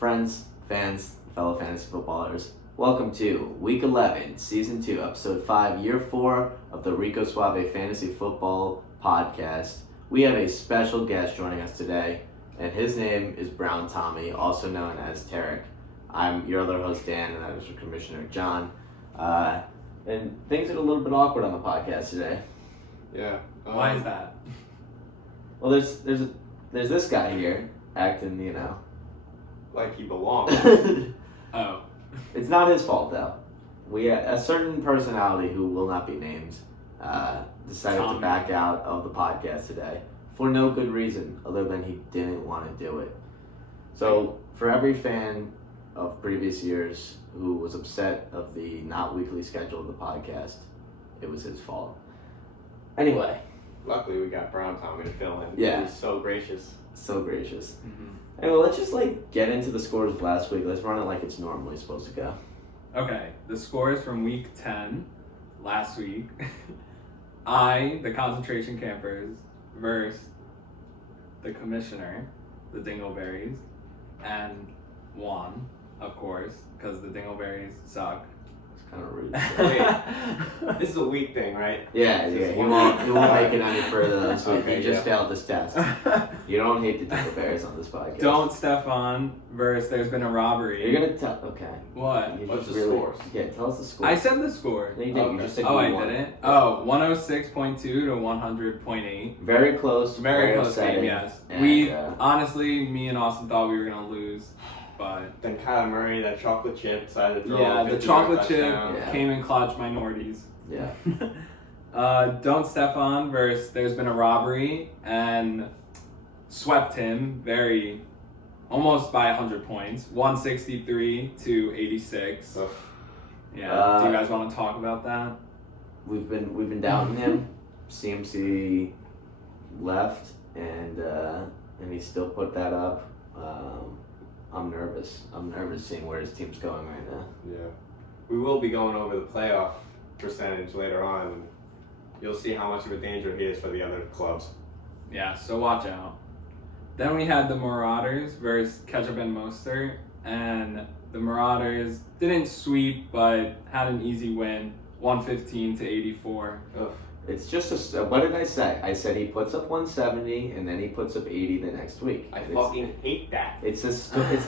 Friends, fans, fellow fantasy footballers, welcome to Week 11, Season 2, Episode 5, Year 4 of the Rsffl Fantasy Football Podcast. We have a special guest joining us today, and his name is Brown Tommy, also known as Tarek. I'm your other host, Dan, and that is your Commissioner, John. And things are a little bit awkward on the podcast today. Yeah. Why is that? Well, there's this guy here acting, Like he belongs. Oh. It's not his fault though. A certain personality who will not be named decided to Tommy. back out of the podcast today for no good reason other than he didn't want to do it. So for every fan of previous years who was upset of the not weekly schedule of the podcast, it was his fault. Anyway. Luckily, we got Brown Tommy to fill in. Yeah. He's so gracious. So gracious. Mm-hmm. Anyway, let's just get into the scores of last week. Let's run it like it's normally supposed to go. Okay, the scores from week 10 last week. The concentration campers, versus the commissioner, the Dingleberries, and won, of course, because the Dingleberries suck. It's kind of rude. Wait, this is a week thing, right? Yeah. He won't make it any further this week. Okay, He just yeah. failed this test. You don't hate the Dingleberries on this podcast. Don't Stefan versus there's been a robbery. You're gonna tell. Okay. What? You What's just the scores? Yeah, tell us the score. I said the score. No, you didn't. You Okay. just said Oh, you I won. didn't? Oh, 106.2 to 100.8. Very close. Very close upsetting, game, yes. and, Honestly, me and Austin thought we were going to lose, but Then Kyler Murray, that chocolate chip, decided to throw yeah, a the 50 chocolate chip touchdown. Yeah. came in clutch minorities. Yeah. Don't Stefan versus there's been a robbery and swept him almost by 100 points, 163 to 86. Ugh. Yeah, do you guys want to talk about that? We've been doubting him. CMC left, and he still put that up. I'm nervous. I'm nervous seeing where his team's going right now. Yeah. We will be going over the playoff percentage later on, and you'll see how much of a danger he is for the other clubs. Yeah, so watch out. Then we had the Marauders versus Ketchup and Mostert, and the Marauders didn't sweep, but had an easy win, 115 to 84. Ugh. It's just what did I say? I said he puts up 170 and then he puts up 80 the next week. I And fucking hate that. it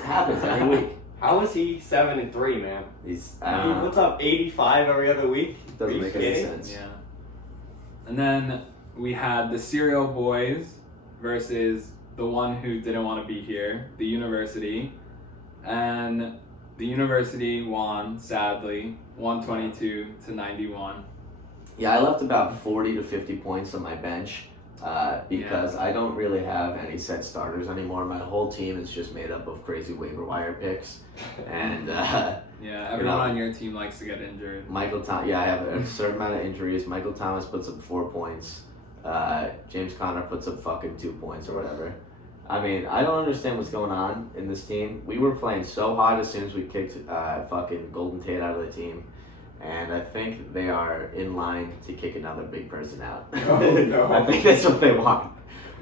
happens every week. How is he 7-3, man? He's He puts up 85 every other week. Are doesn't you make any kidding? sense. Yeah. And then we had the Cereal Boys versus the one who didn't want to be here, the University. And the University won, sadly, 122 to 91. Yeah, I left about 40 to 50 points on my bench because I don't really have any set starters anymore. My whole team is just made up of crazy waiver wire picks. And Yeah, everyone on your team likes to get injured. I have a certain amount of injuries. Michael Thomas puts up 4 points. James Conner puts up fucking 2 points or whatever. I mean, I don't understand what's going on in this team. We were playing so hot as soon as we kicked fucking Golden Tate out of the team. And I think they are in line to kick another big person out. Oh, no. I think that's what they want.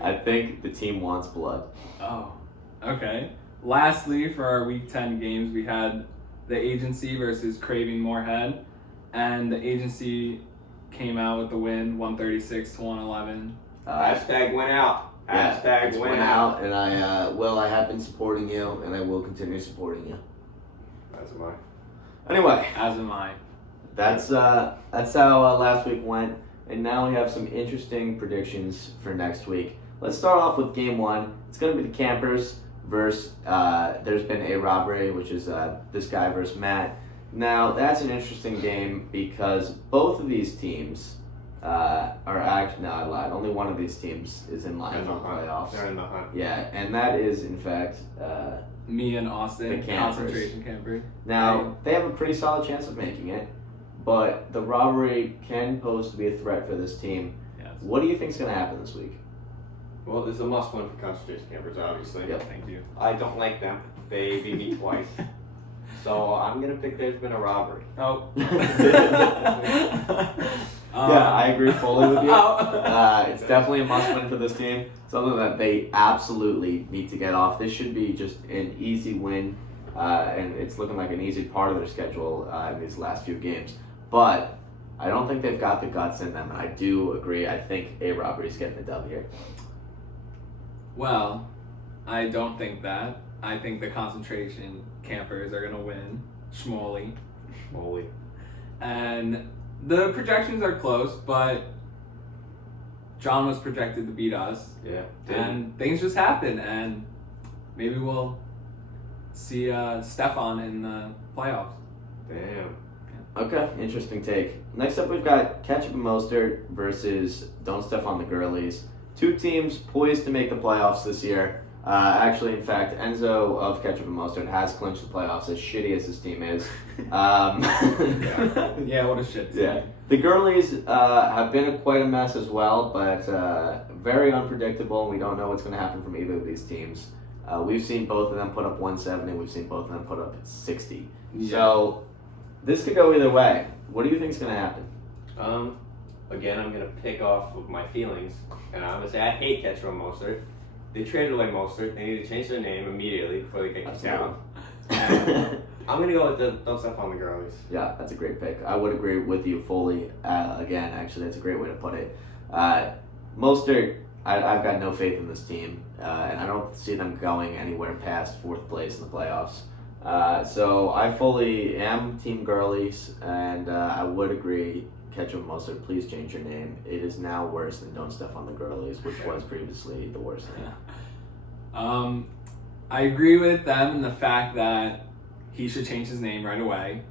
I think the team wants blood. Oh, okay. Lastly, for our Week 10 games, we had the Agency versus Craving Moorhead. And the Agency came out with the win, 136 to 111. Hashtag win out. Hashtag it's win went out. And I have been supporting you, and I will continue supporting you. That's mine. Anyway. As am I. That's how last week went, and now we have some interesting predictions for next week. Let's start off with game 1. It's going to be the Campers versus there's been a robbery, which is this guy versus Matt. Now that's an interesting game because both of these teams are actually I lied. Only one of these teams is in line for the playoffs. They're in the hunt. Yeah, and that is in fact. Me and Austin, The Campers. concentration camper. Now they have a pretty solid chance of making it. But the robbery can pose to be a threat for this team. Yes. What do you think is going to happen this week? Well, this is a must-win for concentration campers, obviously. Yep. Thank you. I don't like them. They beat me twice. So I'm going to pick there's been a robbery. Oh. Yeah, I agree fully with you. Oh. It's definitely a must-win for this team. Something that they absolutely need to get off. This should be just an easy win, and it's looking like an easy part of their schedule in these last few games. But I don't think they've got the guts in them, and I do agree. I think A-Robbery's getting the dub here. Well, I don't think that. I think the concentration campers are going to win. Schmoly. Holy. And the projections are close, but John was projected to beat us. Yeah. And things just happen, and maybe we'll see Stefan in the playoffs. Damn. Okay, interesting take. Next up, we've got Ketchup and Mostert versus Don't Step on the Girlies. Two teams poised to make the playoffs this year. Actually, in fact, Enzo of Ketchup and Mostert has clinched the playoffs, as shitty as his team is. Yeah, what a shit team. Yeah. The Girlies have been quite a mess as well, but very unpredictable. We don't know what's going to happen from either of these teams. We've seen both of them put up 170. We've seen both of them put up 60. Yeah. So this could go either way. What do you think is going to happen? Again, I'm gonna pick off of my feelings, and I'm gonna say I hate Ketchup and Mostert. They traded away Mostert. They need to change their name immediately before they get kicked out. And I'm gonna go with the Don't Step on the Girlies. Yeah, that's a great pick. I would agree with you fully. Again, actually, that's a great way to put it. Mostert, I've got no faith in this team, and I don't see them going anywhere past fourth place in the playoffs. So I fully am Team Girlies, and I would agree. Ketchup and Mostert, please change your name. It is now worse than Don't Step on the Girlies, which was previously the worst thing. I agree with them in the fact that he should change his name right away,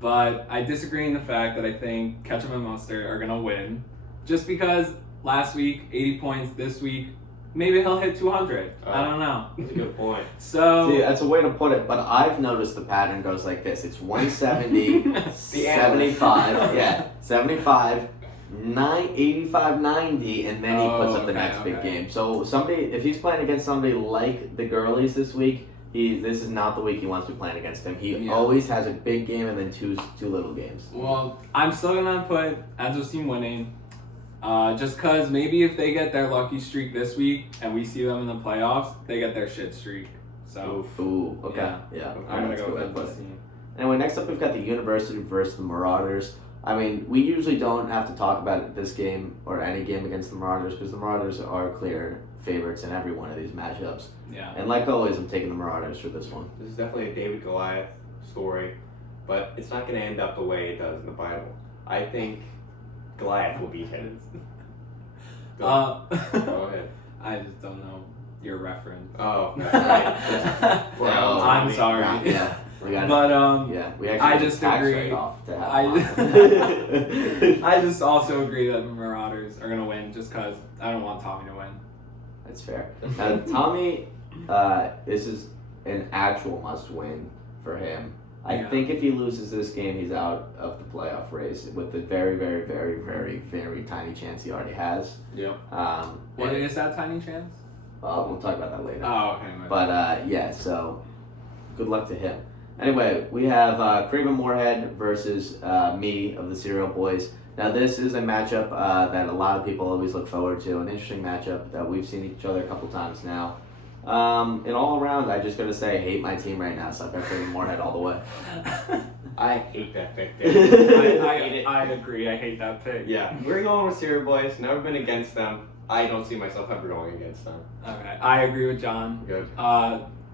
but I disagree in the fact that I think Ketchup and Mustard are gonna win, just because last week 80 points, this week maybe he'll hit 200. I don't know. That's a good point. So see, that's a way to put it, but I've noticed the pattern goes like this. It's 170, 75, yeah, 75, 85, 90, and then he puts up the next big game. So somebody, if he's playing against somebody like the Girlies this week, this is not the week he wants to be playing against him. He always has a big game and then two little games. Well, I'm still gonna put Enzo's team winning. Just because maybe if they get their lucky streak this week and we see them in the playoffs, they get their shit streak. So, Ooh, okay. Yeah. I'm going to go with this team. Anyway, next up we've got the University versus the Marauders. I mean, we usually don't have to talk about this game or any game against the Marauders because the Marauders are clear favorites in every one of these matchups. Yeah. And like always, I'm taking the Marauders for this one. This is definitely a David Goliath story, but it's not going to end up the way it does in the Bible. I think Goliath will beat him. Go ahead. I just don't know your reference. Oh, that's right. I'm sorry. Yeah. We got but we actually I just agree. I just also agree that the Marauders are gonna win just because I don't want Tommy to win. That's fair. Now, Tommy, this is an actual must-win for him. I think if he loses this game, he's out of the playoff race with the very, very, very, very, very tiny chance he already has. Yeah. What is that tiny chance? We'll talk about that later. Oh, okay. But yeah, so good luck to him. Anyway, we have Craven Moorhead versus me of the Serial Boys. Now, this is a matchup that a lot of people always look forward to, an interesting matchup that we've seen each other a couple times now. And all around, I just gotta say, I hate my team right now, so I've got Craven Moorhead all the way. I hate that pick. I agree. I hate that pick. Yeah, we're going with Serial Boys. Never been against them. I don't see myself ever going against them. Okay, I agree with John. Good.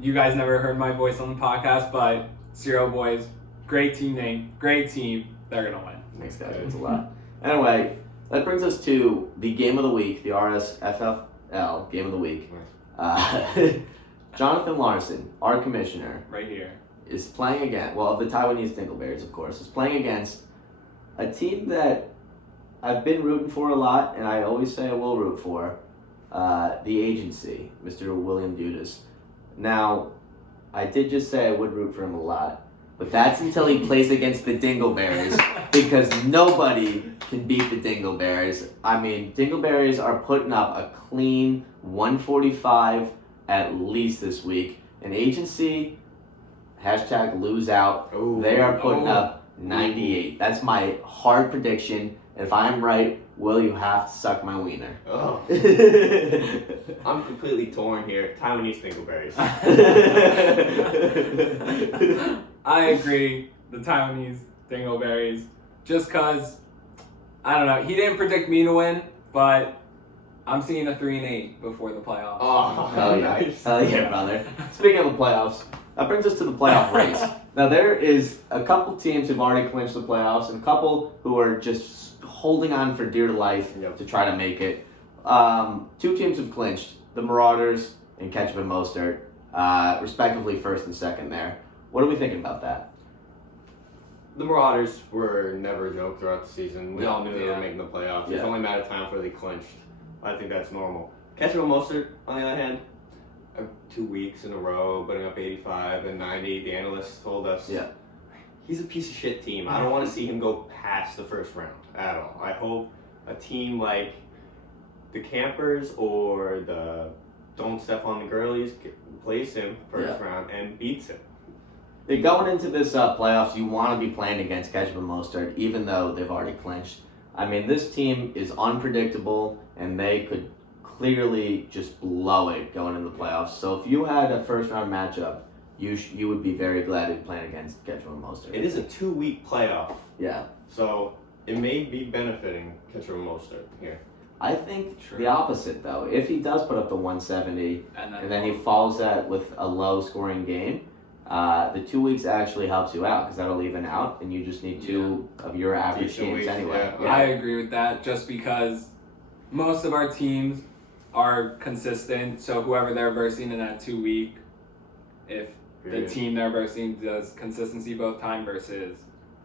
You guys never heard my voice on the podcast, but Serial Boys, great team name, great team. They're gonna win. Thanks, guys. Means a lot. Anyway, that brings us to the game of the week, the Rsffl game of the week. Jonathan Larson, our commissioner, right here, is playing against, well, the Taiwanese Dingleberries, of course, is playing against a team that I've been rooting for a lot, and I always say I will root for, the agency, Mr. William Dudas. Now, I did just say I would root for him a lot, but that's until he plays against the Dingleberries, because nobody can beat the Dingleberries. I mean, Dingleberries are putting up a clean 145 at least this week. An agency, hashtag lose out, they are putting up 98. That's my hard prediction. And if I'm right, Will, you have to suck my wiener. Oh, I'm completely torn here. Taiwanese dingleberries. I agree. The Taiwanese dingleberries. Just because, I don't know. He didn't predict me to win, but I'm seeing a 3-8 before the playoffs. Oh, Hell yeah. nice. Hell yeah, brother. Speaking of the playoffs, that brings us to the playoff race. Now, there is a couple teams who've already clinched the playoffs and a couple who are just holding on for dear life to try to make it. 2 teams have clinched, the Marauders and Ketchup and Mostert, respectively first and second there. What are we thinking about that? The Marauders were never a joke throughout the season. We all knew they were making the playoffs. It's only a matter of time before they clinched. I think that's normal. Ketchup and Mostert, on the other hand, 2 weeks in a row, putting up 85 and 90. The analysts told us he's a piece of shit team. I don't want to see him go past the first round at all. I hope a team like the Campers or the Don't Step on the Girlies plays him first round and beats him. Going into this playoffs, you want to be playing against Ketchup and Mostert, even though they've already clinched. I mean, this team is unpredictable, and they could clearly just blow it going into the playoffs. So if you had a first-round matchup, you would be very glad to be playing against Ketchup and Mostert. It is a 2-week playoff. Yeah. So it may be benefiting Ketchup and Mostert here. I think the opposite, though. If he does put up the 170 and then he follows that with a low-scoring game, the 2 weeks actually helps you out because that'll even out, and you just need 2 of your average games anyway. Yeah. I agree with that, just because most of our teams are consistent. So whoever they're versing in that 2 week, if the team they're versing does consistency both time versus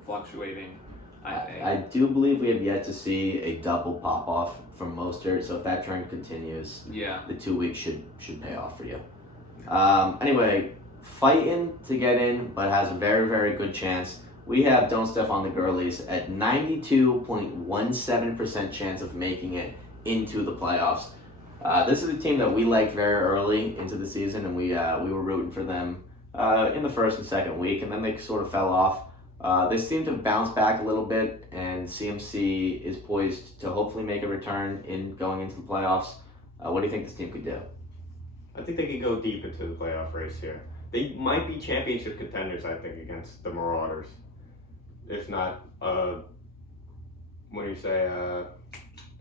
fluctuating, I think. I do believe we have yet to see a double pop off from Mostert. So if that trend continues, the 2 weeks should pay off for you. Anyway. Fighting to get in, but has a very, very good chance. We have Don't Step on the Girlies at 92.17% chance of making it into the playoffs. This is a team that we liked very early into the season, and we were rooting for them in the first and second week, and then they sort of fell off. They seem to bounce back a little bit, and CMC is poised to hopefully make a return in going into the playoffs. What do you think this team could do? I think they could go deep into the playoff race here. They might be championship contenders, I think, against the Marauders. If not, an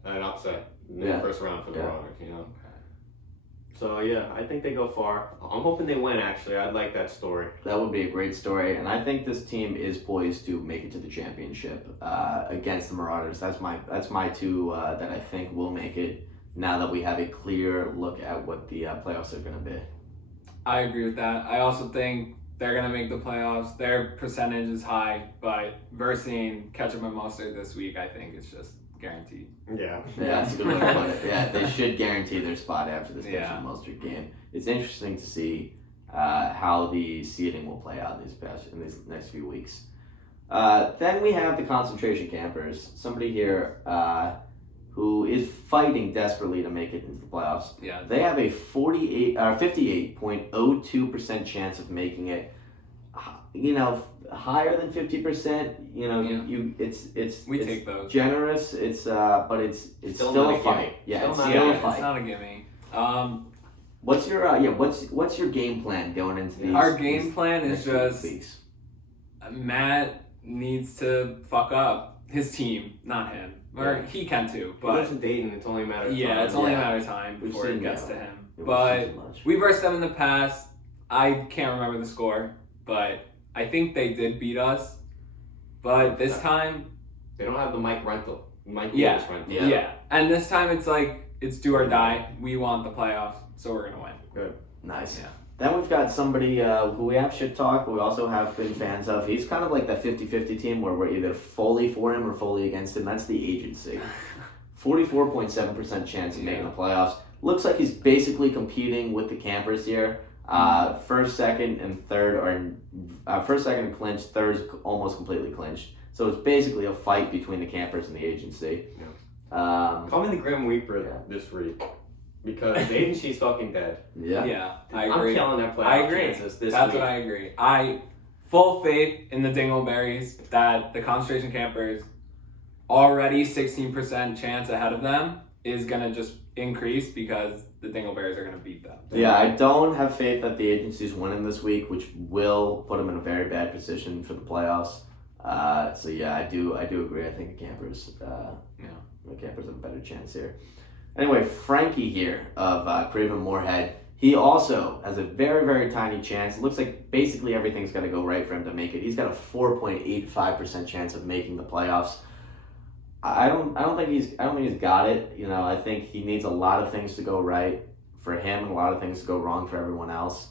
upset in the first round for the Marauders, you know? So, I think they go far. I'm hoping they win, actually. I'd like that story. That would be a great story, and I think this team is poised to make it to the championship against the Marauders. That's my 2 that I think will make it now that we have a clear look at what the playoffs are going to be. I agree with that. I also think they're going to make the playoffs. Their percentage is high, but versing Ketchup and Mostert this week, I think it's just guaranteed. Yeah, that's a good way to put it. Yeah, they should guarantee their spot after this Ketchup and Mostert game. It's interesting to see how the seeding will play out in these next few weeks. Then we have the concentration campers. Somebody here who is fighting desperately to make it into the playoffs. Yeah. They have a 58.02% chance of making it. You know, higher than 50%. You know, it's take those. Generous. It's but it's still a fight. Yeah, it's still a fight. It's not a gimme. What's your what's your game plan going into these? Our game plan is just weeks? Matt needs to fuck up his team, not him. Or he can too, but he lives in Dayton. It's only a matter of time. It's only a matter of time before it gets to him. But we versed them in the past. I can't remember the score, but I think they did beat us. But this time they don't have the Mike rental. Rental. Yeah. And this time it's like it's do or die. We want the playoffs, so we're gonna win. Good. Nice. Yeah. Then we've got somebody who we have shit talk, but we also have been fans of. He's kind of like that 50-50 team where we're either fully for him or fully against him. That's the agency. 44.7% chance of making the playoffs. Looks like he's basically competing with the campers here. First, second, and third are first, second clinched. Third's almost completely clinched. So it's basically a fight between the campers and the agency. Yeah. Call me the Grim Reaper this week. Because the agency's fucking dead. Yeah, I agree. I'm killing their playoff chances this That's week. what I agree. Full faith in the Dingleberries that the concentration campers already 16% chance ahead of them is going to just increase because the Dingleberries are going to beat them. Yeah, I don't have faith that the agency's winning this week, which will put them in a very bad position for the playoffs. So yeah, I do agree. I think the Campers have a better chance here. Anyway, Frankie here of Craven Moorhead, he also has a very, very tiny chance. It looks like basically everything's got to go right for him to make it. He's got a 4.85% chance of making the playoffs. I don't think he's got it. You know, I think he needs a lot of things to go right for him and a lot of things to go wrong for everyone else.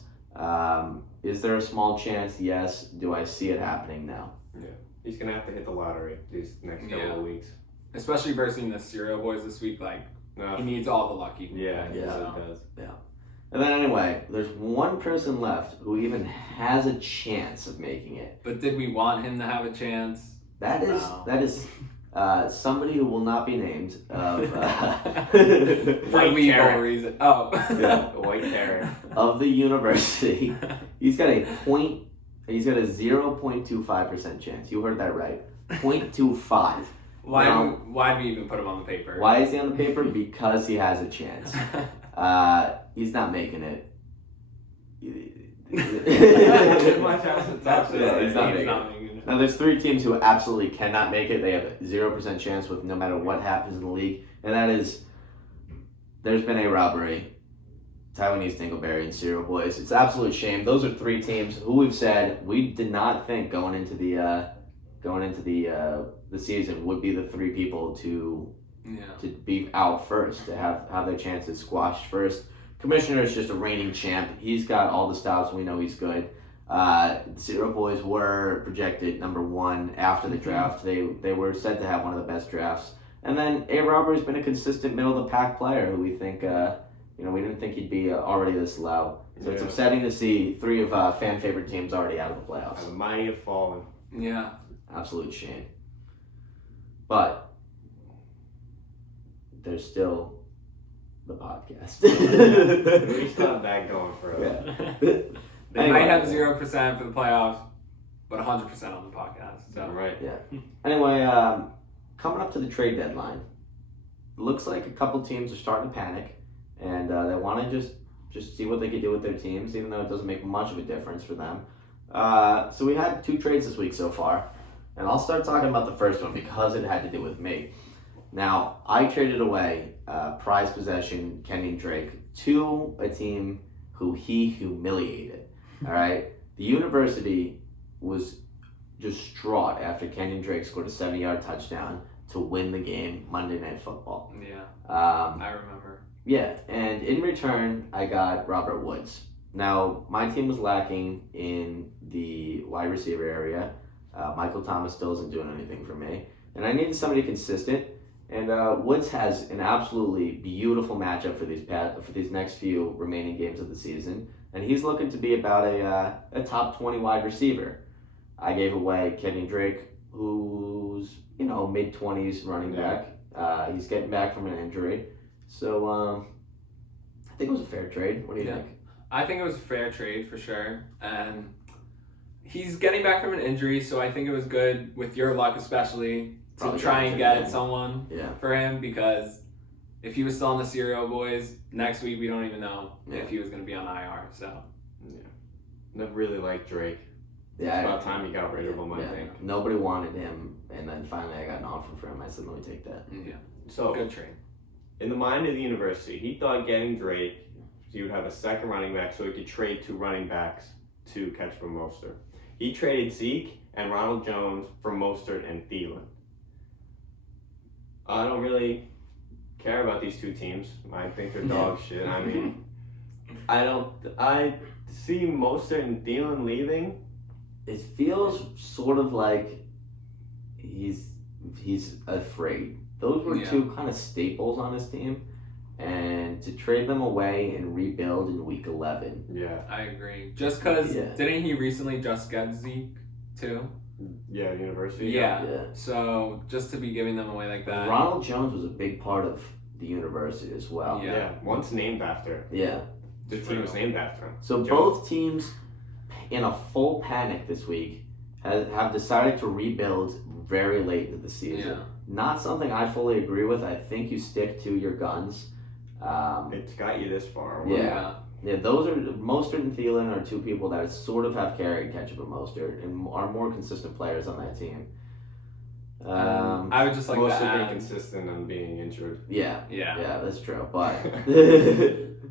Is there a small chance? Yes. Do I see it happening now? Yeah. He's gonna have to hit the lottery these next couple of weeks. Especially versing the Cereal Boys this week, he needs all the luck he can get. He does. Yeah. And then anyway, there's one person left who even has a chance of making it. But did we want him to have a chance? That is somebody who will not be named. For legal reason. Oh. Yeah, White Terror. Of the university. He's got a 0.25% chance. You heard that right. 0.25. Why do we even put him on the paper? Why is he on the paper? Because he has a chance. He's not making it. He's not making it. Now, there's 3 teams who absolutely cannot make it. They have a 0% chance with no matter what happens in the league. And that is, there's been a robbery. Taiwanese Dingleberry and Cereal Boys. It's an absolute shame. Those are 3 teams who we've said we did not think going into the season would be the 3 people to be out first, to have their chances squashed first. Commissioner is just a reigning champ. He's got all the stops. We know he's good. The Cereal Boys were projected number 1 after the draft. They were said to have one of the best drafts. And then A. Robber's been a consistent middle of the pack player who we think we didn't think he'd be already this low. So it's upsetting to see 3 of fan favorite teams already out of the playoffs. The mighty have fallen. Yeah. Absolute shame. But there's still the podcast. We still have that going for us. Yeah. They might have 0% for the playoffs, but 100% on the podcast. So. Right. Yeah. Anyway, coming up to the trade deadline, looks like a couple teams are starting to panic, and they want to just see what they can do with their teams, even though it doesn't make much of a difference for them. So we had 2 trades this week so far, and I'll start talking about the first one because it had to do with me. Now, I traded away prize possession Kenyon Drake to a team who he humiliated. All right? The university was distraught after Kenyon Drake scored a 70-yard touchdown to win the game Monday Night Football. Yeah, I remember. Yeah, and in return, I got Robert Woods. Now, my team was lacking in the wide receiver area. Michael Thomas still isn't doing anything for me. And I needed somebody consistent. And Woods has an absolutely beautiful matchup for these next few remaining games of the season. And he's looking to be about a top 20 wide receiver. I gave away Kenyon Drake, who's, mid-20s running back. He's getting back from an injury. So I think it was a fair trade. What do you think? I think it was a fair trade for sure. And he's getting back from an injury, so I think it was good, with your luck especially, to try and get someone for him, because if he was still on the Cereal Boys, next week we don't even know if he was going to be on IR. So, Never really liked Drake. Yeah, it's about time you got rid of him, I think. Nobody wanted him, and then finally I got an offer for him. I said, let me take that. Yeah. So, good trade. In the mind of the university, he thought getting Drake, he would have a second running back so he could trade 2 running backs to catch for Mostert. He traded Zeke and Ronald Jones for Mostert and Thielen. I don't really care about these 2 teams. I think they're dog shit. I mean, I see Mostert and Thielen leaving. It feels sort of like he's afraid. Those were 2 kind of staples on his team, and to trade them away and rebuild in week 11. Yeah, I agree. Just because didn't he recently just get Zeke too? Yeah, university. Yeah. So just to be giving them away like that. Ronald Jones was a big part of the university as well. Yeah. Once named after. Yeah. The team was named after him. So both teams, in a full panic this week, have decided to rebuild very late into the season. Not something I fully agree with. I think you stick to your guns. It's got you this far. Yeah. Yeah, those are Mostert and Thielen are two people that sort of have carried ketchup and Mostert and are more consistent players on that team. I would just like Most to of being add, consistent on being injured. Yeah, yeah. that's true. But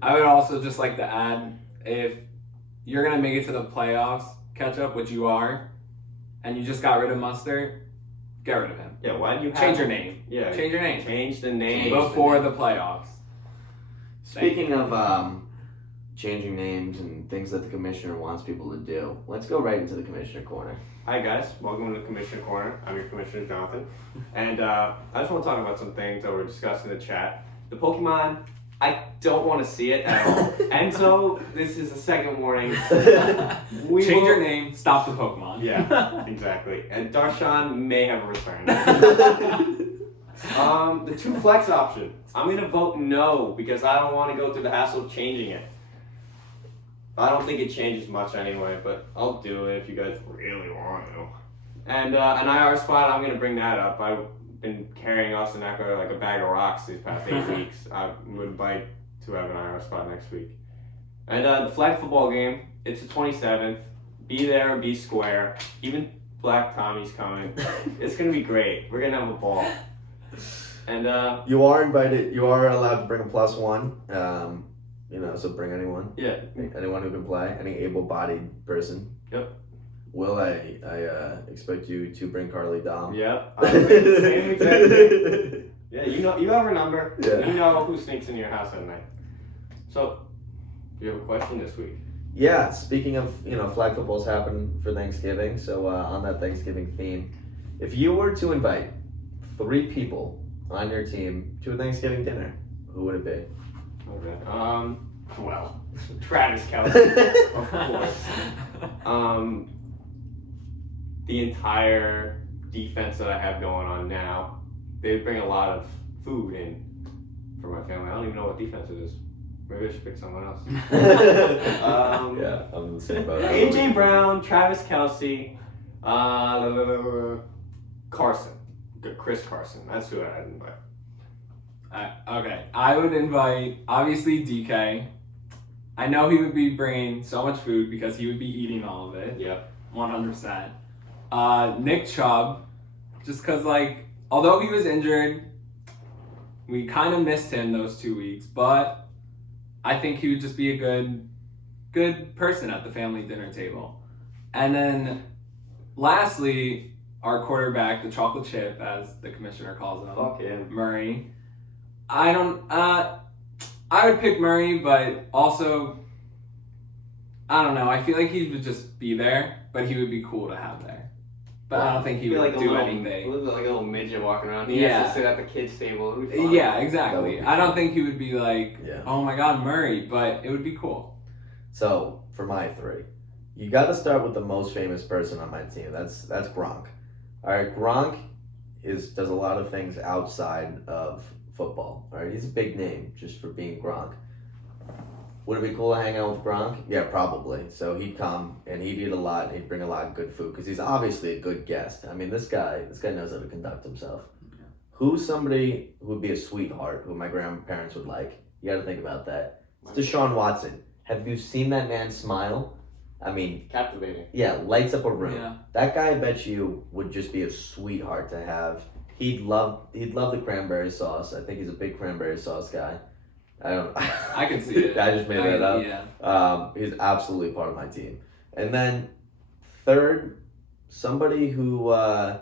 I would also just like to add, if you're gonna make it to the playoffs, ketchup, which you are, and you just got rid of Mustard, get rid of him. Yeah, why do you Change your name. Yeah, Change your name change the name before the playoffs. speaking of changing names and things that the commissioner wants people to do, let's go right into the commissioner corner. Hi guys, welcome to the Commissioner Corner. I'm your Commissioner Jonathan, and I just want to talk about some things that were discussed in the chat. The Pokemon, I don't want to see it at all. And so this is a second warning. Change your name. Stop the Pokemon. Yeah, exactly. And Darshan may have a return. The 2 flex option. I'm gonna vote no because I don't want to go through the hassle of changing it. I don't think it changes much anyway, but I'll do it if you guys really want to. And an IR spot, I'm gonna bring that up. I've been carrying Austin Eckler like a bag of rocks these past 8 weeks. I would like to have an IR spot next week. And the flag football game, it's the 27th. Be there, be square. Even Black Tommy's coming. It's gonna be great. We're gonna have a ball. And You are invited. You are allowed to bring a +1. So bring anyone. yeah, Anyone who can play. Any able-bodied person. Yep. Will, I expect you to bring Carly Dom. yep. Same exact thing. Yeah, you have her number. Yeah. You know who sneaks into your house at night. So, do you have a question this week? Yeah, speaking of, flag football's happened for Thanksgiving, so on that Thanksgiving theme, if you were to invite 3 people on your team to a Thanksgiving dinner, who would it be? Okay. Well, Travis Kelce, of course. The entire defense that I have going on now, they bring a lot of food in for my family. I don't even know what defense it is. Maybe I should pick someone else. Yeah, I'm in the same boat. AJ Brown, Travis Kelce, Carson, Chris Carson. That's who I'd invite. Okay, I would invite, obviously, DK. I know he would be bringing so much food because he would be eating all of it. Yeah. 100%. Nick Chubb, just because, although he was injured, we kind of missed him those 2 weeks, but I think he would just be a good person at the family dinner table. And then, lastly, our quarterback, the chocolate chip, as the commissioner calls him. Fuck him. Murray. I would pick Murray, but also, I don't know. I feel like he would just be there, but he would be cool to have there. But I don't think he would do anything. Like a little midget walking around. He Yeah. has to sit at the kids' table. It would be fun. Yeah, exactly. That would be I don't think he would be like, Yeah. oh my god, Murray, but it would be cool. So, for my 3, you got to start with the most famous person on my team. That's Gronk. All right, Gronk does a lot of things outside of football. All right, he's a big name just for being Gronk. Would it be cool to hang out with Gronk? Yeah, probably. So he'd come and he'd eat a lot and he'd bring a lot of good food because he's obviously a good guest. I mean, this guy knows how to conduct himself. Yeah. Who's somebody who would be a sweetheart who my grandparents would like? You got to think about that. It's Deshaun Watson. Have you seen that man smile? I mean, Captivating. yeah, lights up a room. Yeah. That guy, I bet you, would just be a sweetheart to have. He'd love the cranberry sauce. I think he's a big cranberry sauce guy. I don't know. I can see it. I just made that up. Yeah. He's absolutely part of my team. And then 3rd, somebody who I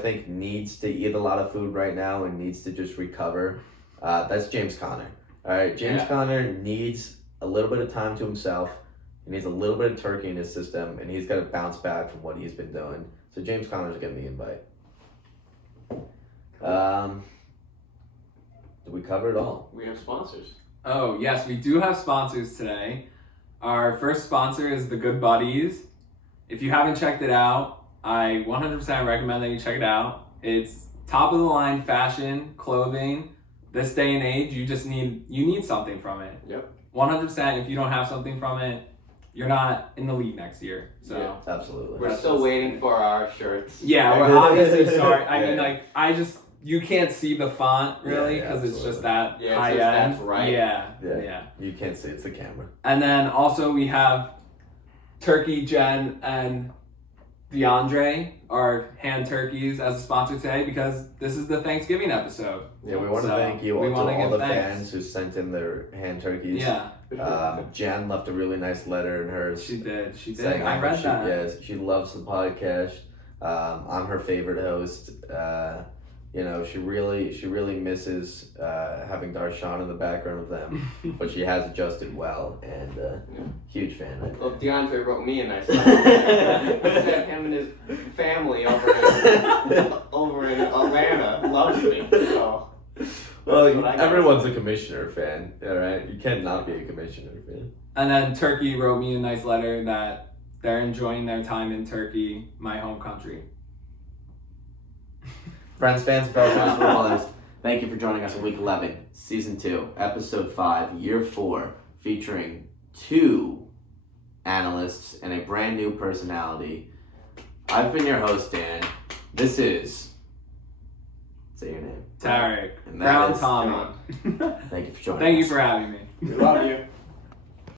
think needs to eat a lot of food right now and needs to just recover. That's James Conner. All right, James Conner needs a little bit of time to himself. He needs a little bit of turkey in his system, and he's got to bounce back from what he's been doing. So James Conner's getting the invite. Did we cover it all? We have sponsors. Oh, yes, we do have sponsors today. Our first sponsor is the Good Buddies. If you haven't checked it out, I 100% recommend that you check it out. It's top of the line fashion, clothing. This day and age, you need something from it. Yep. 100%, if you don't have something from it, you're not in the league next year. So Yeah. Absolutely. We're still waiting for our shirts. yeah, we're obviously sorry. I Yeah. mean, like, you can't see the font really Yeah, because it's just that Yeah, it's high just end. that's right. Yeah. You can't see, it's the camera. And then also we have Turkey, Jen, and DeAndre are hand turkeys as a sponsor today because this is the Thanksgiving episode. Yeah, we want to So, thank you we all, to wanna all give the thanks. fans who sent in their hand turkeys. Yeah, Jan left a really nice letter in hers. she did. saying I how read much that. Yes, she loves the podcast. I'm her favorite host. She really misses having Darshan in the background of them, but she has adjusted well, and huge fan. Well, DeAndre wrote me a nice letter. He said him and his family over in Atlanta loves me. So, Well, what I got. everyone's a commissioner fan, all right? You cannot be a commissioner fan. And then Turkey wrote me a nice letter that they're enjoying their time in Turkey, my home country. Friends, fans, and fellow fantasy footballers, thank you for joining us in Week 11, Season 2, Episode 5, Year 4, featuring 2 analysts and a brand new personality. I've been your host, Dan. This is... Say your name. Tarek. And that Brown is- Tommy. Thank you for joining us. Thank you for having me. We love you.